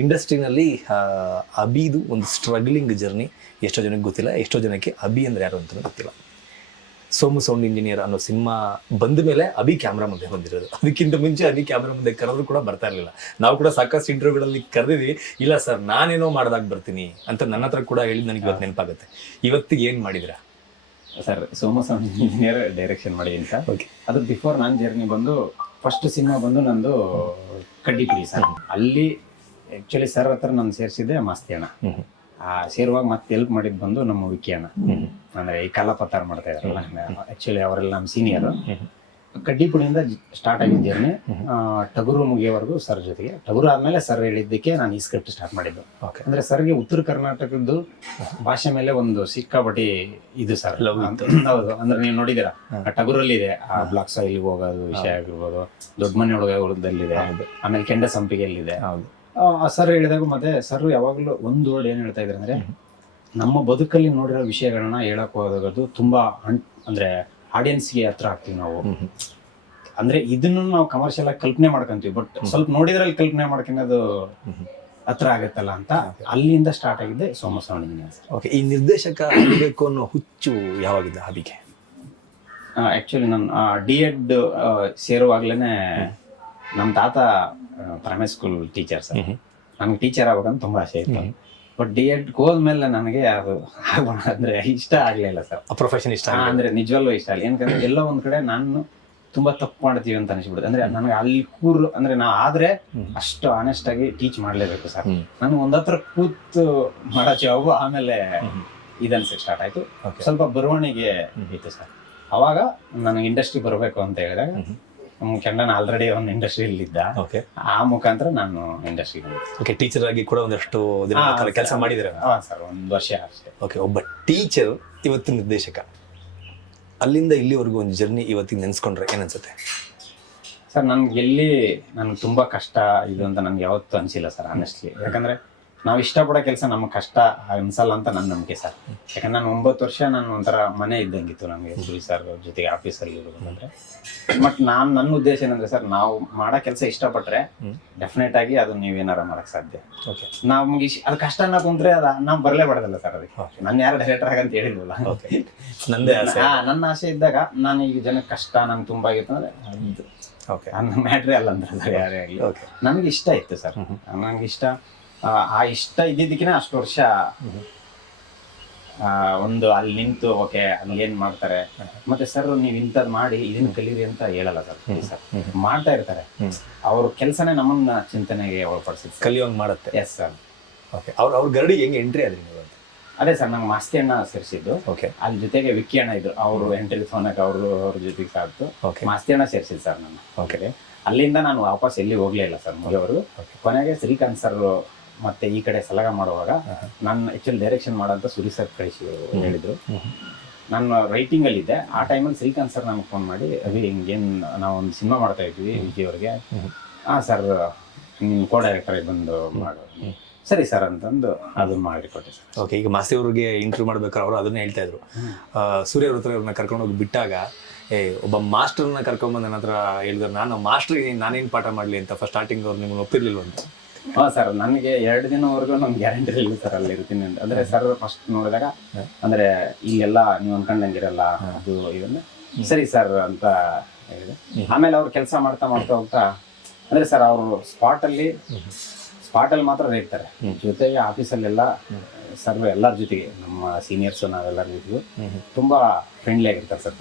ಇಂಡಸ್ಟ್ರಿನಲ್ಲಿ ಅಬಿದು ಒಂದು struggling journey ಎಷ್ಟೋ ಜನಕ್ಕೆ ಗೊತ್ತಿಲ್ಲ ಎಷ್ಟೋ ಜನಕ್ಕೆ ಅಬಿ ಅಂದ್ರೆ ಯಾರು ಅಂತ ಗೊತ್ತಿಲ್ಲ. ಸೋಮು ಸೌಂಡ್ ಇಂಜಿನಿಯರ್ ಅನ್ನೋ ಸಿನಿಮಾ ಬಂದ ಮೇಲೆ ಅಬಿ ಕ್ಯಾಮ್ರಾ ಮುಂದೆ ಬಂದಿರೋದು. ಅದಕ್ಕಿಂತ ಮುಂಚೆ ಅಬಿ ಕ್ಯಾಮ್ರಾ ಮುಂದೆ ಕರೆದ್ರು ಕೂಡ ಬರ್ತಾ ಇರಲಿಲ್ಲ. ನಾವು ಕೂಡ ಸಾಕಷ್ಟು ಇಂಟರ್ವ್ಯೂಗಳಲ್ಲಿ ಕರೆದಿದ್ವಿ ಇಲ್ಲ ಸರ್ ನಾನೇನೋ ಮಾಡ್ದಾಗ ಬರ್ತೀನಿ ಅಂತ ನನ್ನ ಹತ್ರ ಕೂಡ ಹೇಳಿದ್ ನನಗೆ ಇವತ್ತು ನೆನಪಾಗುತ್ತೆ. ಇವತ್ತಿಗೆ ಏನು ಮಾಡಿದ್ರ sir Soma sound engineer direction ಮಾಡಿ ಅಂತ. ಓಕೆ ಅದು ಬಿಫೋರ್ ನಾನು ಜರ್ನಿ ಬಂದು ಫಸ್ಟ್ ಸಿನಿಮಾ ಬಂದು ನಂದು ಕಡ್ಡಿ ಸರ್. ಅಲ್ಲಿ ಆಕ್ಚುಲಿ ಸರ್ ಹತ್ರ ನಾನು ಸೇರಿಸಿದ್ದೆ ಮಸ್ತಿ ಅಣ್ಣ. ಆ ಸೇರುವಾಗ ಮತ್ತೆ ಹೆಲ್ಪ್ ಮಾಡಿದ್ ಬಂದು ನಮ್ಮ ವಿಕಿ ಅಣ್ಣ. ಅಂದ್ರೆ ಈ ಕಲಾಪತ್ತಾರ ಮಾಡ್ತಾ ಇದಾರಲ್ಲ ಆ್ಯಕ್ಚುಲಿ ಅವರೆಲ್ಲ ನಮ್ಮ ಸೀನಿಯರ್ ಕಡ್ಡಿಪುಡಿಯಿಂದ ಸ್ಟಾರ್ಟ್ ಆಗಿದ್ದೇನೆ ಜರ್ನಿ ಟಗರು ಮುಗಿಯೋವರೆಗೂ ಸರ್ ಜೊತೆಗೆ. ಟಗರು ಆದ್ಮೇಲೆ ಸರ್ ಹೇಳಿದ್ದಕ್ಕೆ ನಾನು ಈ ಸ್ಕ್ರಿಪ್ಟ್ ಸ್ಟಾರ್ಟ್ ಮಾಡಿದ್ದು. ಓಕೆ ಅಂದ್ರೆ ಸರ್ಗೆ ಉತ್ತರ ಕರ್ನಾಟಕದ್ದು ಭಾಷೆ ಮೇಲೆ ಒಂದು ಸಿಕ್ಕಾಪಟ್ಟಿ ಇದು ಸರ್. ಹೌದು. ಅಂದ್ರೆ ನೀವು ನೋಡಿದಿರ ಟಗುರಲ್ಲಿ ಇದೆ ಆ ಬ್ಲಾಕ್ ಸಾಯಿಲ್ ಹೋಗೋದು ವಿಷಯ ಆಗಿರ್ಬೋದು ದೊಡ್ಡ ಮನೆ ಒಳಗದಲ್ಲಿದೆ ಆಮೇಲೆ ಕೆಂಡ ಸಂಪಿಗೆಯಲ್ಲಿದೆ ಹೌದು. ಸರ್ ಹೇಳಿದಾಗ ಮತ್ತೆ ಸರ್ ಯಾವಾಗಲೂ ಒಂದು ವರ್ಡ್ ಏನು ಹೇಳ್ತಾ ಇದ್ರೆ ಅಂದ್ರೆ ನಮ್ಮ ಬದುಕಲ್ಲಿ ನೋಡಿರೋ ವಿಷಯಗಳನ್ನ ಹೇಳಕ್ ಹೋಗೋದು ತುಂಬಾ ಹಣ್ ಅಂದ್ರೆ ಆಡಿಯನ್ಸ್ಗೆ ಹತ್ರ ಆಗ್ತೀವಿ ನಾವು. ಅಂದ್ರೆ ಇದನ್ನು ನಾವು ಕಮರ್ಷಿಯಲ್ ಆಗಿ ಕಲ್ಪನೆ ಮಾಡ್ಕೊಂತೀವಿ ಬಟ್ ಸ್ವಲ್ಪ ನೋಡಿದ್ರಲ್ಲಿ ಕಲ್ಪನೆ ಮಾಡ್ಕೊಳೋದು ಹತ್ರ ಆಗುತ್ತಲ್ಲ ಅಂತ ಅಲ್ಲಿಂದ ಸ್ಟಾರ್ಟ್ ಆಗಿದ್ದೆ ಸೋಮಸ್ವಾಮಿ ಓಕೆ ಈ ನಿರ್ದೇಶಕ ಆಗಬೇಕು ಅನ್ನೋ ಹುಚ್ಚು ಯಾವಾಗಿದ್ದ ಅದಕ್ಕೆ ಆಕ್ಚುಲಿ ನಾನು ಡಿ ಎಡ್ ಸೇರುವಾಗ್ಲೇನೆ ನಮ್ಮ ತಾತ ಪ್ರೈಮರಿ ಸ್ಕೂಲ್ ಟೀಚರ್ ಸರ್ ನನಗೆ ಟೀಚರ್ ಆಗ್ಬೇಕಂತ ತುಂಬಾ ಆಸೆ ಇತ್ತು. ಬಟ್ ಡಿ ಎಡ್ ಹೋದ್ಮೇಲೆ ನನಗೆ ಅದು ಆಗೋಣ ಅಂದ್ರೆ ಇಷ್ಟ ಆಗ್ಲಿಲ್ಲ ಸರ್ ಪ್ರೊಫೆಷನ್ ಇಷ್ಟ ಅಂದ್ರೆ ನಿಜವಲ್ಲೂ ಇಷ್ಟ ಆಗಲಿ ಏನಕಂದ್ರೆ ಎಲ್ಲ ಒಂದ್ ಕಡೆ ನಾನು ತುಂಬಾ ತಪ್ಪು ಮಾಡ್ತೀವಿ ಅಂತ ಅನಿಸ್ಬಿಡುತ್ತೆ. ಅಂದ್ರೆ ನನಗೆ ಅಲ್ಲಿ ಕೂರು ಅಂದ್ರೆ ನಾ ಆದ್ರೆ ಅಷ್ಟು ಆನೆಸ್ಟ್ ಆಗಿ ಟೀಚ್ ಮಾಡ್ಲೇಬೇಕು ಸರ್. ನಾನು ಒಂದತ್ರ ಹತ್ರ ಕೂತು ಮಾಡೋ ಜಾಬು ಆಮೇಲೆ ಇದನ್ಸಕ್ ಸ್ಟಾರ್ಟ್ ಆಯ್ತು. ಸ್ವಲ್ಪ ಬರವಣಿಗೆ ಇತ್ತು ಸರ್ ಅವಾಗ ನನಗೆ ಇಂಡಸ್ಟ್ರಿ ಬರಬೇಕು ಅಂತ ಹೇಳಿದಾಗ ನಮ್ಮ ಕೆಂಡನ ಆಲ್ರೆಡಿ ಒಂದು ಇಂಡಸ್ಟ್ರಿಯಲ್ಲಿ ಇದ್ದ. ಓಕೆ ಆ ಮುಖಾಂತರ ನಾನು ಇಂಡಸ್ಟ್ರಿ ಓಕೆ ಟೀಚರ್ ಆಗಿ ಕೂಡ ಒಂದಷ್ಟು ದಿನ ಕೆಲಸ ಮಾಡಿದ್ರೆ? ಹಾ ಸರ್ ಒಂದ್ ವರ್ಷ ಅಷ್ಟೇ ಓಕೆ ಒಬ್ಬ ಟೀಚರ್ ಇವತ್ತು ನಿರ್ದೇಶಕ. ಅಲ್ಲಿಂದ ಇಲ್ಲಿವರೆಗೂ ಒಂದು ಜರ್ನಿ ಇವತ್ತಿಗೆ ನೆನ್ಸ್ಕೊಂಡ್ರೆ ಏನನ್ಸುತ್ತೆ? ಸರ್ ನನ್ಗೆ ಎಲ್ಲಿ ನನ್ಗೆ ತುಂಬಾ ಕಷ್ಟ ಇದು ಅಂತ ನನ್ಗೆ ಯಾವತ್ತೂ ಅನ್ಸಿಲ್ಲ ಸರ್ ಆನೆಸ್ಟ್ಲಿ ಯಾಕಂದ್ರೆ ನಾವು ಇಷ್ಟಪಡೋ ಕೆಲಸ ನಮ್ಗೆ ಕಷ್ಟ ಅನ್ಸಲ್ಲ ಅಂತ ನನ್ನ ನಂಬಿಕೆ ಸರ್. ಯಾಕಂದ್ರೆ ನಾನು ಒಂಬತ್ತು ವರ್ಷ ನಾನು ಒಂಥರ ಮನೆ ಇದ್ದಂಗಿತ್ತು ನಮಗೆ ಗುರಿ ಸರ್ ಜೊತೆಗೆ ಆಫೀಸಲ್ಲಿ ಇರೋದಂದ್ರೆ ಬಟ್ ನಾನು ನನ್ನ ಉದ್ದೇಶ ಏನಂದ್ರೆ ಸರ್ ನಾವು ಮಾಡೋ ಕೆಲಸ ಇಷ್ಟಪಟ್ರೆ ಡೆಫಿನೆಟ್ ಆಗಿ ಅದು ನೀವೇನಾರ ಮಾಡಕ್ ಸಾಧ್ಯ. ಓಕೆ ನಮ್ಗೆ ಅದು ಕಷ್ಟ ಅನ್ನೋ ಕುಂತ್ರೆ ಅದ ನಾವು ಬರಲೇ ಬಡದಲ್ಲ ಸರ್ ಅದಕ್ಕೆ. ನಾನು ಯಾರು ಡೈರೆಕ್ಟರ್ ಆಗಂತ ಹೇಳಿಲ್ವಲ್ಲ? ನಂದೇ ನನ್ನ ಆಸೆ ಇದ್ದಾಗ ನಾನು ಈಗ ಜನಕ್ಕೆ ಕಷ್ಟ ನಂಗೆ ತುಂಬಾ ಆಗಿತ್ತು ಅಂದ್ರೆ ಅದು ಓಕೆ ನನ್ನ ಮ್ಯಾಟ್ರೇ ಅಲ್ಲ ಅಂದ್ರೆ ಅದು ಯಾರೇ ಆಗಲಿ. ಓಕೆ ನನಗೆ ಇಷ್ಟ ಇತ್ತು ಸರ್. ನನಗೆ ಇಷ್ಟ ಆ, ಇಷ್ಟ ಇದ್ದಿದ್ದಕ್ಕಿನ ಅಷ್ಟು ವರ್ಷ ಆ, ಒಂದು ಅಲ್ಲಿ ನಿಂತು ಓಕೆ ಅಲ್ಲಿ ಏನ್ ಮಾಡ್ತಾರೆ? ಮತ್ತೆ ಸರ್ ನೀವು ಇಂಥದ್ದು ಮಾಡಿ ಇದನ್ನ ಕಲೀರಿ ಅಂತ ಹೇಳಲ್ಲ ಸರ್ ಸರ್. ಮಾಡ್ತಾ ಇರ್ತಾರೆ. ಅವ್ರ ಕೆಲಸನೇ ನಮ್ಮನ್ನ ಚಿಂತನೆಗೆ ಒಳಪಡಿಸಿದ್ರು ಕಲಿಯೋಂಗ್ ಮಾಡುತ್ತೆ. ಎಸ್ ಸರ್ ಓಕೆ ಅವ್ರ ಅವ್ರ ಗರಡಿಗೆ ಹೆಂಗೆ ಎಂಟ್ರಿ ಆದ್ರಿ ನೀವು ಅಂತ? ಅದೇ ಸರ್ ನಂಗೆ ಮಾಸ್ತಿ ಅಣ್ಣ ಸೇರಿಸಿದ್ದು. ಓಕೆ ಅಲ್ಲಿ ಜೊತೆಗೆ ವಿಕ್ಕಿ ಅಣ್ಣ ಇದ್ರು. ಅವರು ಎಂಟ್ರಿ ಫೋನಕ್ಕೆ ಅವರು ಅವ್ರ ಜೊತೆಗೆ ಸಾಕು ಓಕೆ ಮಾಸ್ತಿ ಅಣ್ಣ ಸೇರಿಸಿದ್ದು ಸರ್ ನಾನು. ಓಕೆ ಅಲ್ಲಿಂದ ನಾನು ವಾಪಸ್ ಎಲ್ಲಿ ಹೋಗ್ಲೇ ಇಲ್ಲ ಸರ್ ಮುಗಿಯವರು Okay. ಕೊನೆಗೆ ಶ್ರೀಕಾಂತ್ ಸರ್ ಮತ್ತೆ ಈ ಕಡೆ ಸಲಗ ಮಾಡುವಾಗ ನಾನು ಆಕ್ಚುಲಿ ಡೈರೆಕ್ಷನ್ ಮಾಡೋಂತ ಸುರಿ ಸರ್ ಕಳಿಸಿ ಹೇಳಿದ್ರು. ನಾನು ರೈಟಿಂಗ್ ಅಲ್ಲಿ ಇದ್ದೆ ಆ ಟೈಮಲ್ಲಿ ಶ್ರೀಕಾಂತ್ ಸರ್ ನಮ್ಗೆ ಫೋನ್ ಮಾಡಿ ಅದು ಹಿಂಗೇನ್ ನಾವು ಒಂದು ಸಿನಿಮಾ ಮಾಡ್ತಾ ಇದ್ವಿ ವಿಜಯ್ ಅವ್ರಿಗೆ. ಹಾ ಸರ್ ನಿಮ್ಮ ಕೋ ಡೈರೆಕ್ಟರ್ ಬಂದು ಮಾಡು. ಸರಿ ಸರ್ ಅಂತಂದು ಅದನ್ನ ಮಾಡಿಕೊಟ್ಟೆ ಸರ್ ಓಕೆ ಈಗ ಮಾಸಿ ಅವ್ರಿಗೆ ಇಂಟರ್ವ್ಯೂ ಮಾಡ್ಬೇಕಾದ್ರೆ ಅವರು ಅದನ್ನ ಹೇಳ್ತಾ ಇದ್ರು. ಆ, ಸೂರ್ಯ ಅವ್ರ ಹತ್ರ ಅವ್ರನ್ನ ಕರ್ಕೊಂಡು ಹೋಗಿ ಬಿಟ್ಟಾಗ ಏ ಒಬ್ಬ ಮಾಸ್ಟರ್ನ ಕರ್ಕೊಂಡ್ಬಂದು ನನ್ನ ಹತ್ರ ಹೇಳಿದ್ರು. ನಾನು ಮಾಸ್ಟರ್ಗೆ ನಾನೇನು ಪಾಠ ಮಾಡಲಿ ಅಂತ ಫಸ್ಟ್ ಸ್ಟಾರ್ಟಿಂಗ್ ಅವ್ರು ನಿಮ್ಗೆ ಒಪ್ಪಿರ್ಲಿಲ್ವ ಅಂತ ಹಾ ಸರ್ ನನಗೆ ಎರಡು ದಿನವರೆಗೂ ನಮ್ಗೆ ಗ್ಯಾರಂಟಿ ಇಲ್ಲ ಸರ್ ಅಲ್ಲಿ ಇರ್ತೀನಿ ಅಂತ. ಅಂದ್ರೆ ಸರ್ ಫಸ್ಟ್ ನೋಡಿದಾಗ ಅಂದ್ರೆ ಇಲ್ಲೆಲ್ಲ ನೀವು ಅನ್ಕೊಂಡಂಗಿರಲ್ಲ ಅದು ಇದನ್ನ. ಸರಿ ಸರ್ ಅಂತ ಹೇಳಿದೆ. ಆಮೇಲೆ ಅವ್ರು ಕೆಲಸ ಮಾಡ್ತಾ ಮಾಡ್ತಾ ಹೋಗ್ತಾ ಅಂದ್ರೆ ಸರ್ ಅವರು ಸ್ಪಾಟ್ ಅಲ್ಲಿ ಸ್ಪಾಟ್ ಅಲ್ಲಿ ಮಾತ್ರ ರೇಗ್ತಾರೆ ಜೊತೆಗೆ ಆಫೀಸಲ್ಲೆಲ್ಲ ಸರ್ ಎಲ್ಲರ ಜೊತೆಗೆ ನಮ್ಮ ಸೀನಿಯರ್ಸ್ ನಾವೆಲ್ಲರ ಜೊತೆಗೂ ತುಂಬಾ ಫ್ರೆಂಡ್ಲಿ ಆಗಿರ್ತಾರೆ ಸರ್.